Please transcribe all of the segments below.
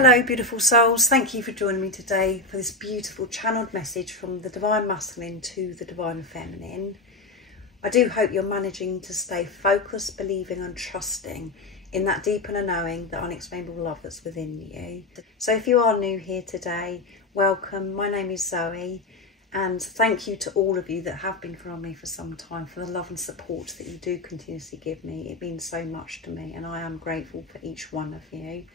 Hello beautiful souls, thank you for joining me today for this beautiful channeled message from the Divine Masculine to the Divine Feminine. I do hope you're managing to stay focused, believing and trusting in that deep inner knowing, the unexplainable love that's within you. So if you are new here today, welcome. My name is Zoe and thank you to all of you that have been following me for some time for the love and support that you do continuously give me. It means so much to me and I am grateful for each one of you.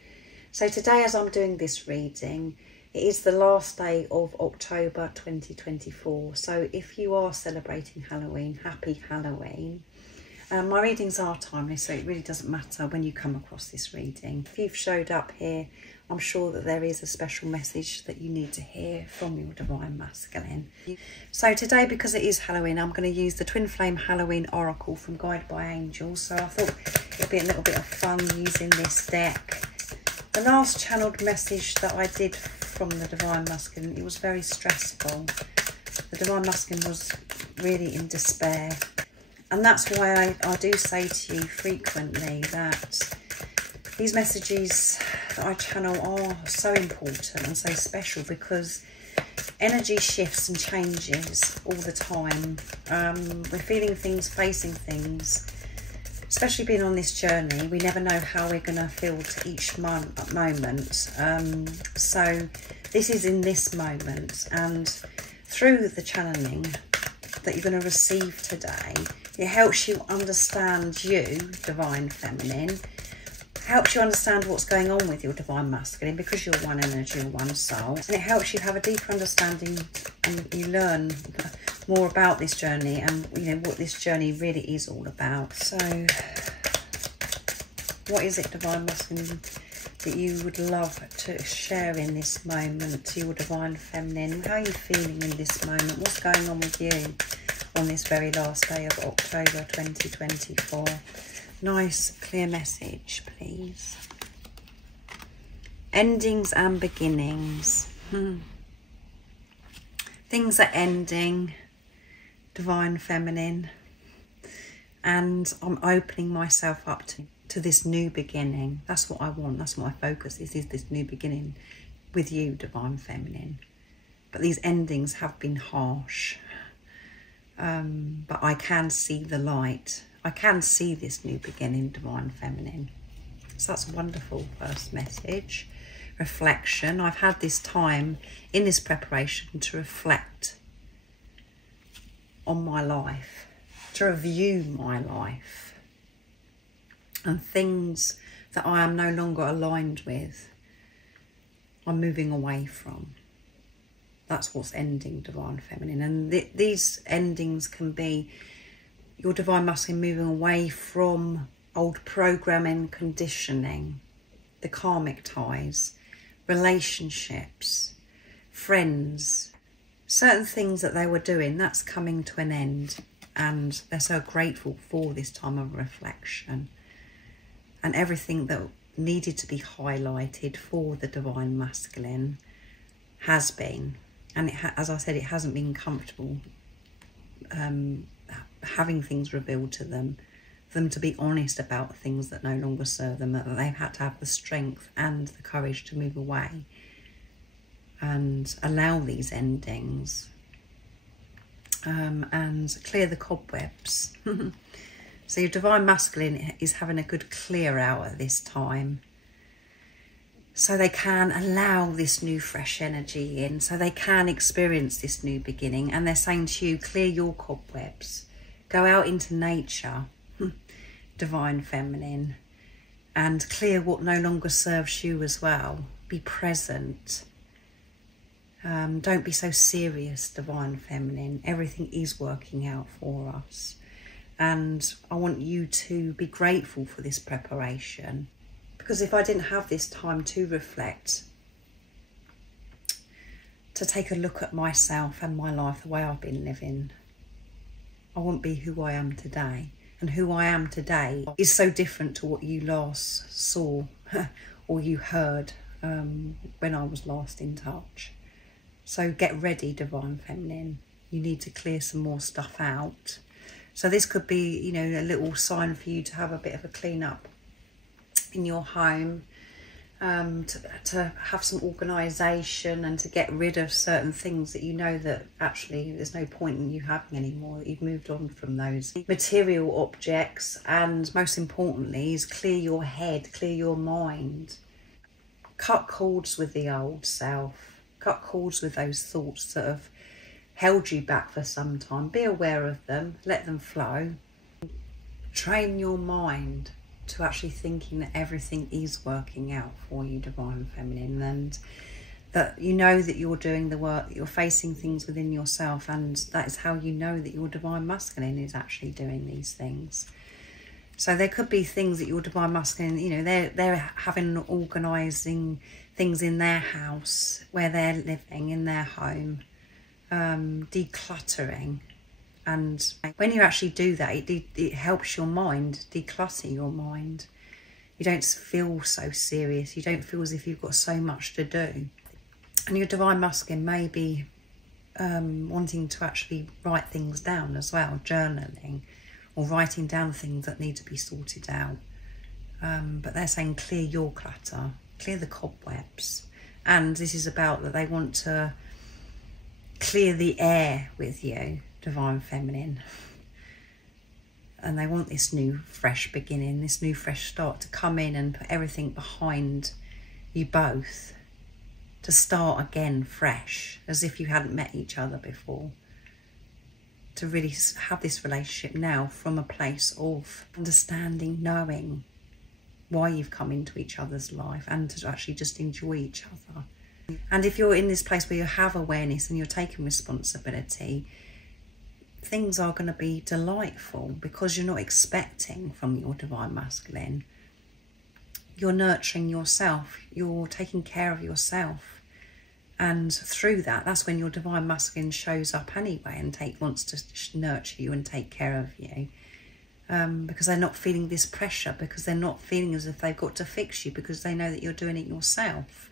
So today, as I'm doing this reading, it is the last day of October 2024. So if you are celebrating Halloween, happy Halloween. My readings are timely, so it really doesn't matter when you come across this reading. If you've showed up here, I'm sure that there is a special message that you need to hear from your Divine Masculine. So today, because it is Halloween, I'm going to use the Twin Flame Halloween Oracle from Guided by Angels. So I thought it'd be a little bit of fun using this deck. The last channeled message that I did from the Divine Masculine, it was very stressful. The Divine Masculine was really in despair. And that's why I do say to you frequently that these messages that I channel are so important and so special because energy shifts and changes all the time. We're feeling things, facing things. Especially being on this journey, we never know how we're going to feel to each moment. So this is in this moment, and through the channeling that you're going to receive today, it helps you understand you, Divine Feminine, helps you understand what's going on with your Divine Masculine because you're one energy, you're one soul, and it helps you have a deeper understanding and you learn more about this journey and what this journey really is all about. So what is it, Divine Masculine, that you would love to share in this moment to your Divine Feminine? How are you feeling in this moment? What's going on with you on this very last day of October 2024? Nice clear message, please. Endings and beginnings. Things are ending, Divine Feminine, and I'm opening myself up to this new beginning. That's what I want. That's what my focus is this new beginning with you, Divine Feminine. But these endings have been harsh, but I can see the light. I can see this new beginning, Divine Feminine. So that's a wonderful first message. Reflection. I've had this time in this preparation to reflect on my life, to review my life and things that I am no longer aligned with, I'm moving away from. That's what's ending, Divine Feminine. And these endings can be your Divine Masculine moving away from old programming, conditioning, the karmic ties, relationships, friends, certain things that they were doing, that's coming to an end. And they're so grateful for this time of reflection. And everything that needed to be highlighted for the Divine Masculine has been. And as I said, it hasn't been comfortable having things revealed to them, for them to be honest about things that no longer serve them, that they've had to have the strength and the courage to move away and allow these endings and clear the cobwebs. So your Divine Masculine is having a good clear out at this time, so they can allow this new fresh energy in, so they can experience this new beginning. And they're saying to you, clear your cobwebs, go out into nature, Divine Feminine, and clear what no longer serves you as well. Be present. Don't be so serious, Divine Feminine. Everything is working out for us. And I want you to be grateful for this preparation. Because if I didn't have this time to reflect, to take a look at myself and my life, the way I've been living, I wouldn't be who I am today. And who I am today is so different to what you last saw or you heard when I was last in touch. So get ready, Divine Feminine. You need to clear some more stuff out. So this could be, a little sign for you to have a bit of a clean up in your home, to have some organisation and to get rid of certain things that you know that actually there's no point in you having anymore, that you've moved on from those material objects. And most importantly is clear your head, clear your mind. Cut cords with the old self, cut cords with those thoughts that have held you back for some time. Be aware of them, let them flow. Train your mind to actually thinking that everything is working out for you, Divine Feminine, and that you know that you're doing the work, that you're facing things within yourself, and that is how you know that your Divine Masculine is actually doing these things. So there could be things that your Divine Masculine, you know, they're having organising things in their house where they're living, in their home, decluttering. And when you actually do that, it helps your mind, declutter your mind. You don't feel so serious. You don't feel as if you've got so much to do. And your Divine Masculine may be wanting to actually write things down as well, journaling, or writing down things that need to be sorted out. But they're saying clear your clutter, clear the cobwebs. And this is about that they want to clear the air with you, Divine Feminine, and they want this new fresh beginning, this new fresh start to come in and put everything behind you both, to start again fresh, as if you hadn't met each other before, to really have this relationship now from a place of understanding, knowing why you've come into each other's life, and to actually just enjoy each other. And if you're in this place where you have awareness and you're taking responsibility, things are going to be delightful because you're not expecting from your Divine Masculine. You're nurturing yourself, you're taking care of yourself, and through that, that's when your Divine Masculine shows up anyway and wants to nurture you and take care of you, because they're not feeling this pressure, because they're not feeling as if they've got to fix you, because they know that you're doing it yourself.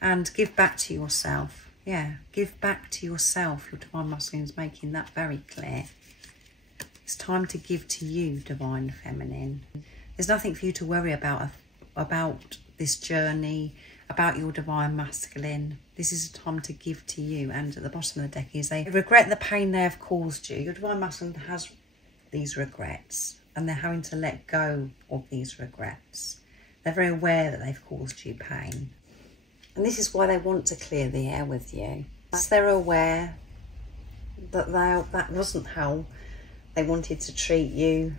And give back to yourself. Yeah, give back to yourself. Your Divine Masculine is making that very clear. It's time to give to you, Divine Feminine. There's nothing for you to worry about this journey, about your Divine Masculine. This is a time to give to you. And at the bottom of the deck is they regret the pain they have caused you. Your Divine Masculine has these regrets, and they're having to let go of these regrets. They're very aware that they've caused you pain. And this is why they want to clear the air with you. As they're aware that that wasn't how they wanted to treat you.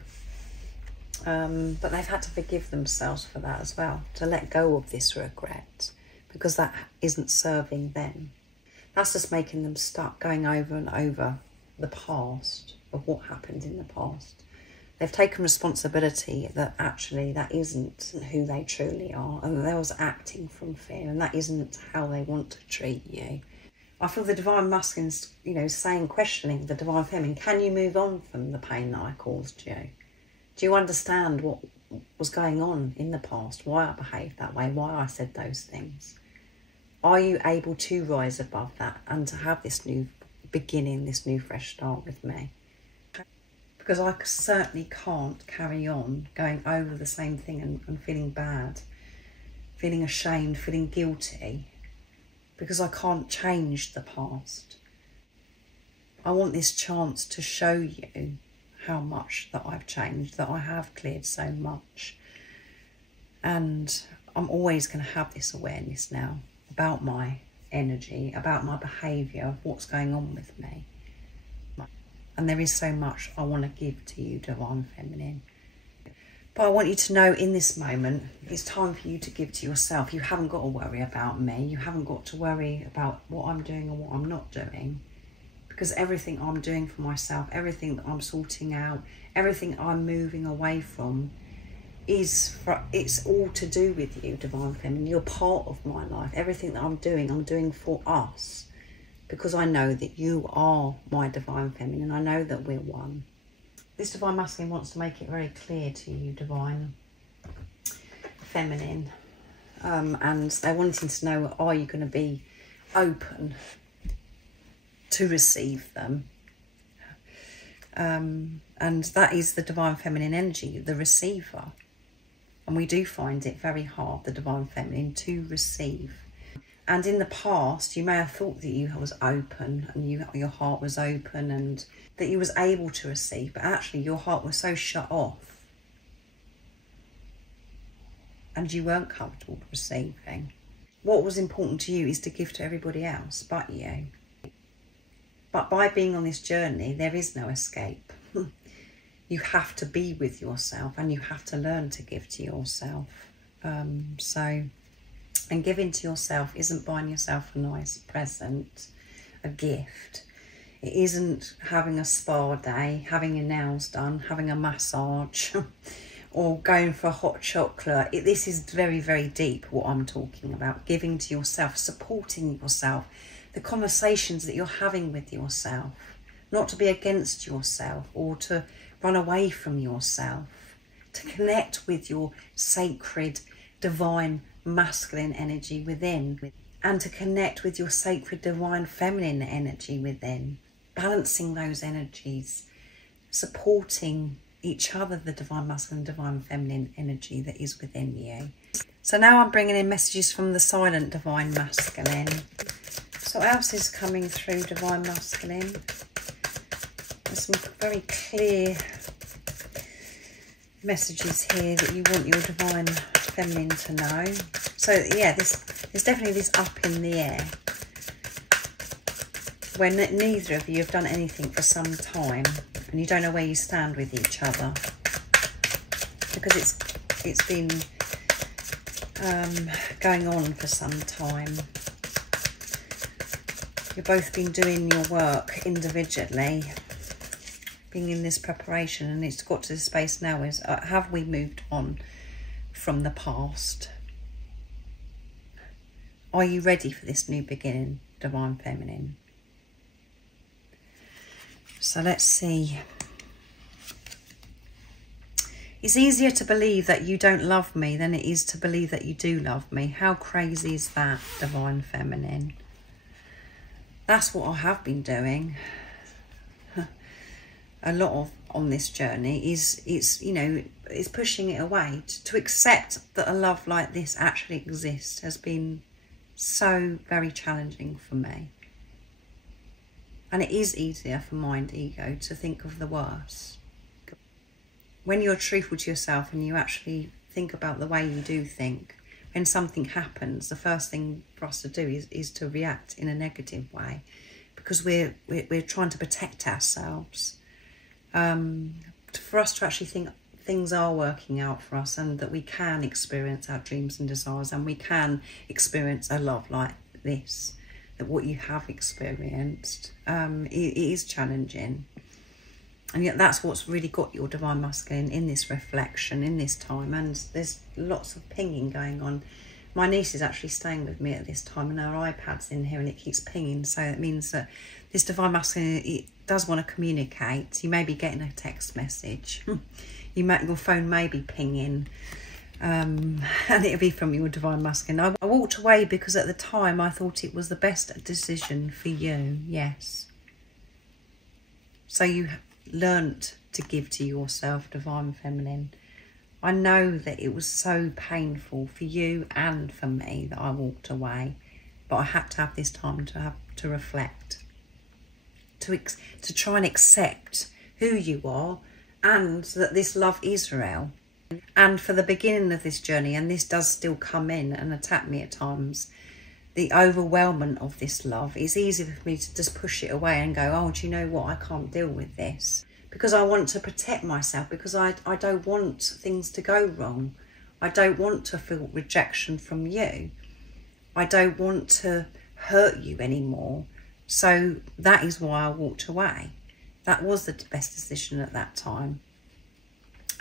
But they've had to forgive themselves for that as well, to let go of this regret, because that isn't serving them. That's just making them stuck going over and over the past of what happened in the past. They've taken responsibility that actually that isn't who they truly are, and they was acting from fear, and that isn't how they want to treat you. I feel the Divine Masculine's, you know, questioning the Divine Feminine, can you move on from the pain that I caused you? Do you understand what was going on in the past, why I behaved that way, why I said those things? Are you able to rise above that and to have this new beginning, this new fresh start with me? Because I certainly can't carry on going over the same thing and feeling bad, feeling ashamed, feeling guilty, because I can't change the past. I want this chance to show you how much that I've changed, that I have cleared so much. And I'm always going to have this awareness now about my energy, about my behaviour, of what's going on with me. And there is so much I want to give to you, Divine Feminine. But I want you to know in this moment, it's time for you to give to yourself. You haven't got to worry about me. You haven't got to worry about what I'm doing or what I'm not doing. Because everything I'm doing for myself, everything that I'm sorting out, everything I'm moving away from, it's all to do with you, Divine Feminine. You're part of my life. Everything that I'm doing for us. Because I know that you are my Divine Feminine. I know that we're one. This Divine Masculine wants to make it very clear to you, Divine Feminine. And they're wanting to know, are you going to be open to receive them? And that is the Divine Feminine energy, the receiver. And we do find it very hard, the divine feminine, to receive. And in the past, you may have thought that you was open and your heart was open and that you was able to receive, but actually your heart was so shut off and you weren't comfortable receiving. What was important to you is to give to everybody else but you. But by being on this journey, there is no escape. You have to be with yourself and you have to learn to give to yourself. And giving to yourself isn't buying yourself a nice present, a gift. It isn't having a spa day, having your nails done, having a massage, or going for a hot chocolate. This is very, very deep, what I'm talking about. Giving to yourself, supporting yourself, the conversations that you're having with yourself. Not to be against yourself or to run away from yourself. To connect with your sacred, divine, masculine energy within, and to connect with your sacred divine feminine energy within, balancing those energies, supporting each other, the divine masculine, divine feminine energy that is within you. So now I'm bringing in messages from the silent divine masculine. So what else is coming through divine masculine? There's some very clear messages here that you want your divine feminine to know. So yeah, there's definitely this up in the air when neither of you have done anything for some time and you don't know where you stand with each other, because it's been going on for some time. You've both been doing your work individually, being in this preparation, and it's got to the space now is, have we moved on from the past? Are you ready for this new beginning, divine feminine? So let's see. It's easier to believe that you don't love me than it is to believe that you do love me. How crazy is that, divine feminine? That's what I have been doing a lot of on this journey. Is pushing it away. To accept that a love like this actually exists has been so very challenging for me. And it is easier for mind ego to think of the worst. When you're truthful to yourself and you actually think about the way you do think, when something happens, the first thing for us to do is to react in a negative way, because we're trying to protect ourselves. For us to actually think things are working out for us and that we can experience our dreams and desires and we can experience a love like this, that what you have experienced, it is challenging. And yet that's what's really got your divine masculine in this reflection, in this time. And there's lots of pinging going on. My niece is actually staying with me at this time and her iPad's in here and it keeps pinging. So it means that this divine masculine, it does want to communicate. You may be getting a text message. Your phone may be pinging. And it'll be from your divine masculine. I walked away because at the time I thought it was the best decision for you. Yes. So you learnt to give to yourself, divine feminine. I know that it was so painful for you and for me that I walked away, but I had to have this time to reflect, to try and accept who you are and that this love is real. And for the beginning of this journey, and this does still come in and attack me at times, the overwhelmment of this love, it's easy for me to just push it away and go, oh, do you know what, I can't deal with this. Because I want to protect myself, because I don't want things to go wrong. I don't want to feel rejection from you. I don't want to hurt you anymore. So that is why I walked away. That was the best decision at that time.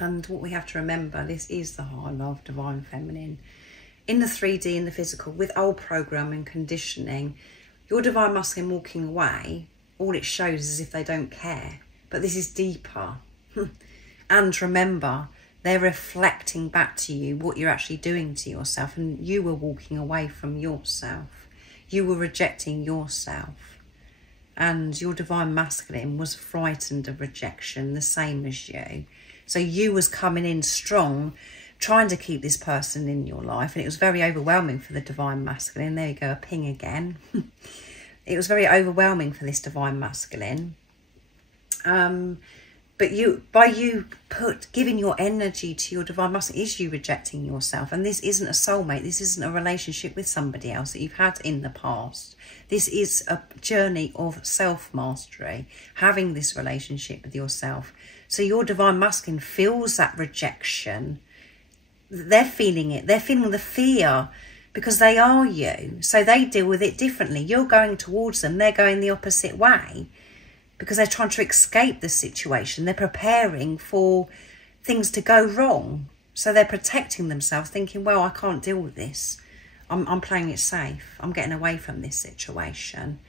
And what we have to remember, this is the high love, divine feminine. In the 3D, in the physical, with old programming, conditioning, your divine masculine walking away, all it shows is if they don't care. But this is deeper. And remember, they're reflecting back to you what you're actually doing to yourself. And you were walking away from yourself. You were rejecting yourself. And your divine masculine was frightened of rejection, the same as you. So you was coming in strong, trying to keep this person in your life. And it was very overwhelming for the Divine Masculine. There you go, a ping again. It was very overwhelming for this Divine Masculine. But by you giving your energy to your Divine Masculine, is you rejecting yourself. And this isn't a soulmate. This isn't a relationship with somebody else that you've had in the past. This is a journey of self-mastery, having this relationship with yourself. So your Divine Masculine feels that rejection. They're feeling it. They're feeling the fear because they are you. So they deal with it differently. You're going towards them. They're going the opposite way, because they're trying to escape the situation. They're preparing for things to go wrong. So they're protecting themselves, thinking, well, I can't deal with this. I'm playing it safe. I'm getting away from this situation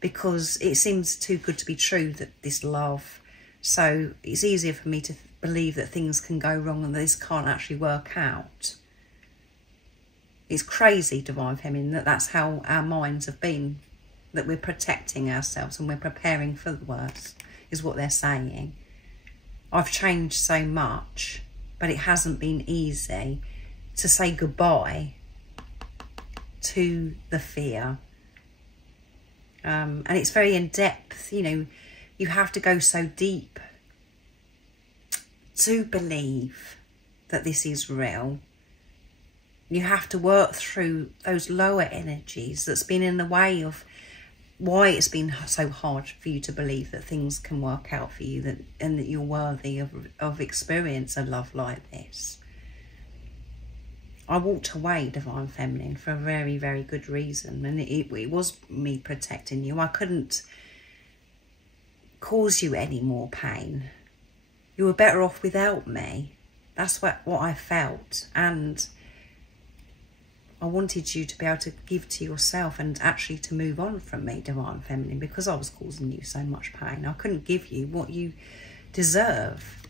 because it seems too good to be true, that this love. So it's easier for me to believe that things can go wrong and this can't actually work out. It's crazy, Divine Feminine, that's how our minds have been, that we're protecting ourselves and we're preparing for the worst, is what they're saying. I've changed so much, but it hasn't been easy to say goodbye to the fear. And it's very in depth, you know, you have to go so deep to believe that this is real. You have to work through those lower energies that's been in the way of why it's been so hard for you to believe that things can work out for you, and that you're worthy of experience a love like this. I walked away, Divine Feminine, for a very, very good reason. And it was me protecting you. I couldn't cause you any more pain. You were better off without me. That's what I felt. And I wanted you to be able to give to yourself and actually to move on from me, Divine Feminine, because I was causing you so much pain. I couldn't give you what you deserve.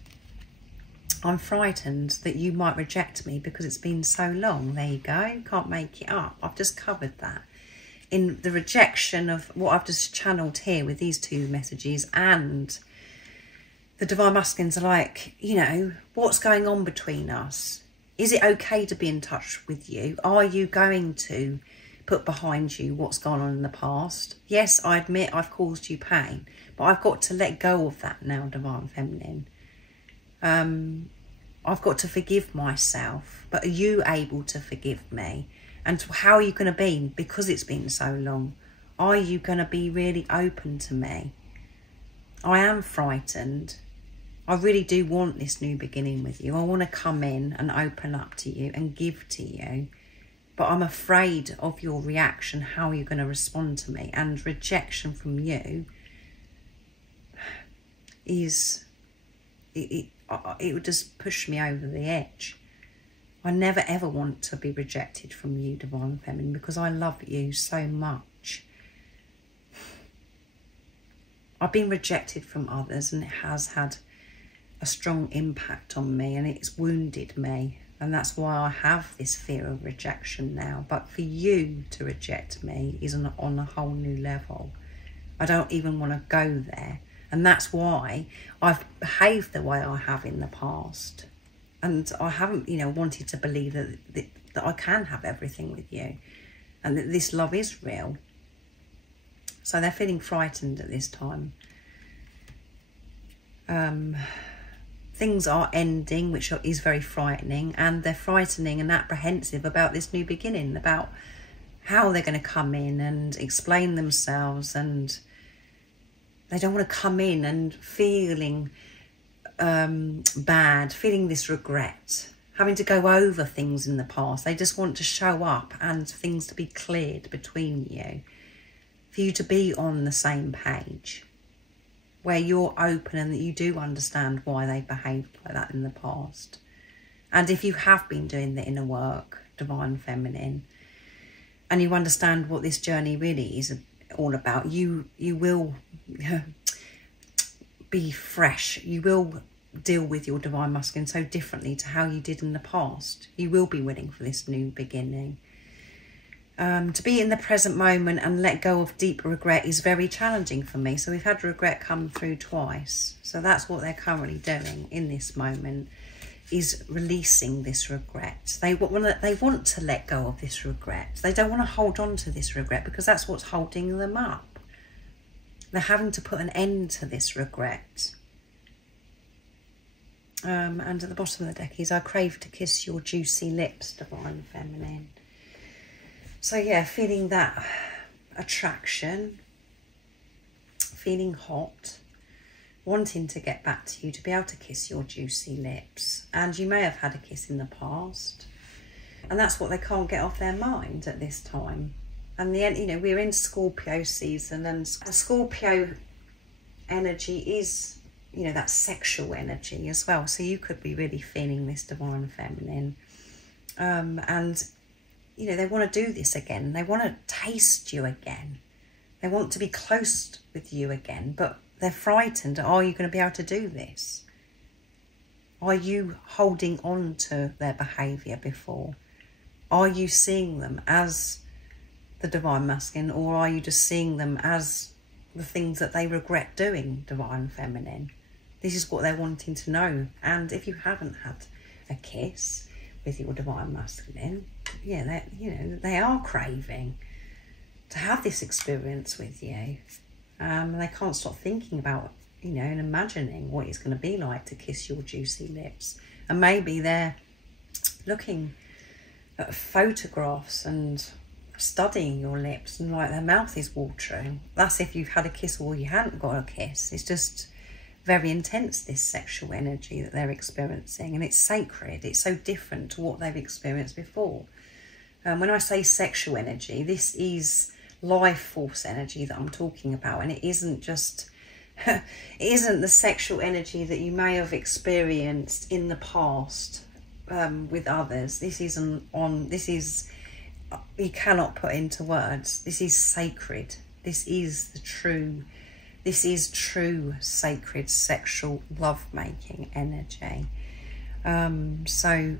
I'm frightened that you might reject me because it's been so long. There you go. Can't make it up. I've just covered that. In the rejection of what I've just channeled here with these two messages, and the Divine Masculines are like, you know, what's going on between us? Is it okay to be in touch with you? Are you going to put behind you what's gone on in the past? Yes, I admit I've caused you pain, but I've got to let go of that now, Divine Feminine. I've got to forgive myself, but are you able to forgive me? And how are you going to be, because it's been so long? Are you going to be really open to me? I am frightened. I really do want this new beginning with you. I want to come in and open up to you and give to you. But I'm afraid of your reaction, how you're going to respond to me. And rejection from you is... It would just push me over the edge. I never ever want to be rejected from you, Divine Feminine, because I love you so much. I've been rejected from others, and it has had a strong impact on me, and it's wounded me, and that's why I have this fear of rejection now. But for you to reject me is on a whole new level. I don't even want to go there. And that's why I've behaved the way I have in the past. And I haven't, you know, wanted to believe that I can have everything with you. And that this love is real. So they're feeling frightened at this time. Things are ending, which is very frightening. And they're frightening and apprehensive about this new beginning. About how they're going to come in and explain themselves, and... they don't want to come in and feeling bad, feeling this regret, having to go over things in the past. They just want to show up and things to be cleared between you, for you to be on the same page, where you're open and that you do understand why they behaved like that in the past. And if you have been doing the inner work, Divine Feminine, and you understand what this journey really is all about, you will be fresh. You will deal with your Divine Masculine so differently to how you did in the past. You will be willing for this new beginning. To be in the present moment and let go of deep regret is very challenging for me. So we've had regret come through twice. So that's what they're currently doing in this moment. is releasing this regret. They want to let go of this regret. They don't want to hold on to this regret because that's what's holding them up. They're having to put an end to this regret. And at the bottom of the deck is, I crave to kiss your juicy lips, Divine Feminine. So yeah, feeling that attraction, feeling hot, wanting to get back to you, to be able to kiss your juicy lips. And you may have had a kiss in the past, and that's what they can't get off their mind at this time. And you know, we're in Scorpio season, and Scorpio energy is, you know, that sexual energy as well. So you could be really feeling this Divine Feminine. And, you know, they want to do this again. They want to taste you again. They want to be close with you again, but they're frightened. Are you going to be able to do this? Are you holding on to their behaviour before? Are you seeing them as the Divine Masculine, or are you just seeing them as the things that they regret doing, Divine Feminine? This is what they're wanting to know. And if you haven't had a kiss with your Divine Masculine, yeah, you know, they are craving to have this experience with you. And they can't stop thinking about, you know, and imagining what it's going to be like to kiss your juicy lips. And maybe they're looking at photographs and studying your lips, and like their mouth is watering. That's if you've had a kiss or you hadn't got a kiss. It's just very intense, this sexual energy that they're experiencing, and it's sacred. It's so different to what they've experienced before. When I say sexual energy, this is life force energy that I'm talking about, and it isn't just it isn't the sexual energy that you may have experienced in the past with others. This is you cannot put into words. This is sacred. This is true sacred sexual love-making energy. So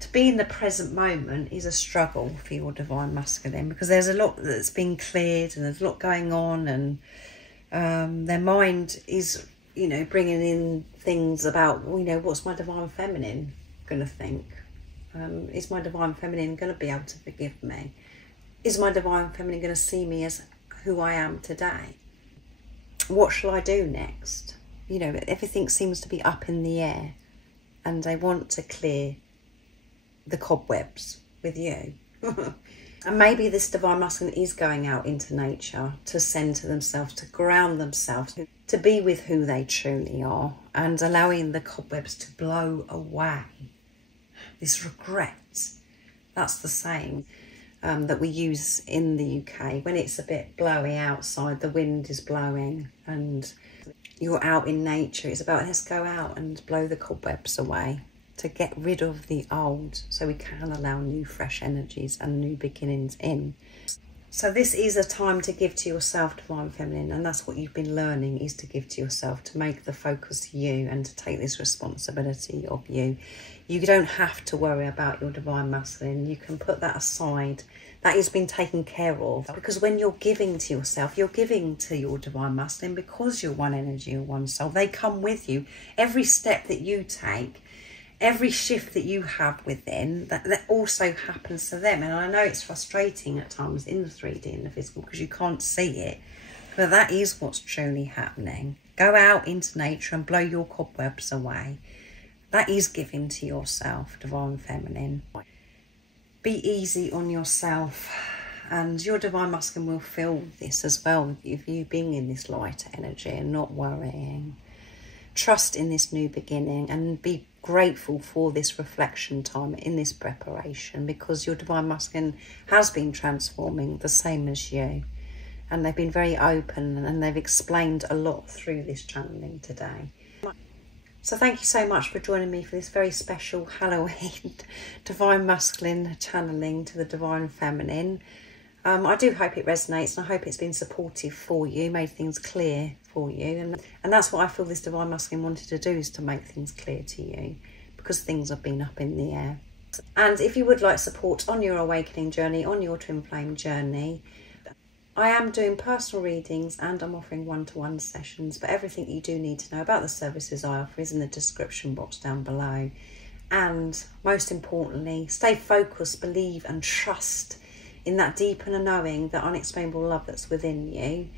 to be in the present moment is a struggle for your Divine Masculine, because there's a lot that's been cleared and there's a lot going on, and their mind is, you know, bringing in things about, you know, what's my Divine Feminine going to think? Is my Divine Feminine going to be able to forgive me? Is my Divine Feminine going to see me as who I am today? What shall I do next? You know, everything seems to be up in the air, and they want to clear the cobwebs with you. And maybe this Divine Masculine is going out into nature to centre themselves, to ground themselves, to be with who they truly are, and allowing the cobwebs to blow away. This regret, that's the saying that we use in the UK. When it's a bit blowy outside, the wind is blowing and you're out in nature, it's about, let's go out and blow the cobwebs away, to get rid of the old so we can allow new fresh energies and new beginnings in. So this is a time to give to yourself, Divine Feminine, and that's what you've been learning, is to give to yourself, to make the focus you and to take this responsibility of you. You don't have to worry about your Divine Masculine. You can put that aside. That has been taken care of, because when you're giving to yourself, you're giving to your Divine Masculine because you're one energy or one soul. They come with you. Every step that you take, every shift that you have within, that also happens to them. And I know it's frustrating at times in the 3D and the physical because you can't see it, but that is what's truly happening. Go out into nature and blow your cobwebs away. That is giving to yourself, Divine Feminine. Be easy on yourself, and your Divine Masculine will feel this as well, with you being in this light energy and not worrying. Trust in this new beginning and be grateful for this reflection time in this preparation, because your Divine Masculine has been transforming the same as you, and they've been very open and they've explained a lot through this channeling today. So thank you so much for joining me for this very special Halloween Divine Masculine channeling to the Divine Feminine. I do hope it resonates, and I hope it's been supportive for you, made things clear for you. And that's what I feel this Divine Masculine wanted to do, is to make things clear to you, because things have been up in the air. And if you would like support on your awakening journey, on your twin flame journey, I am doing personal readings and I'm offering one-to-one sessions, but everything you do need to know about the services I offer is in the description box down below. And most importantly, stay focused, believe and trust in that deep inner knowing, that unexplainable love that's within you.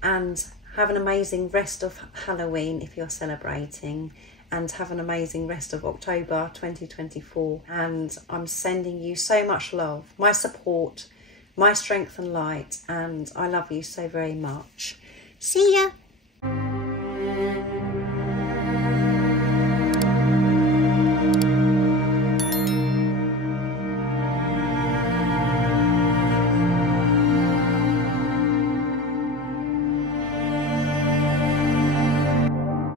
And have an amazing rest of Halloween if you're celebrating, and have an amazing rest of October 2024. And I'm sending you so much love, my support, my strength and light, and I love you so very much. See ya!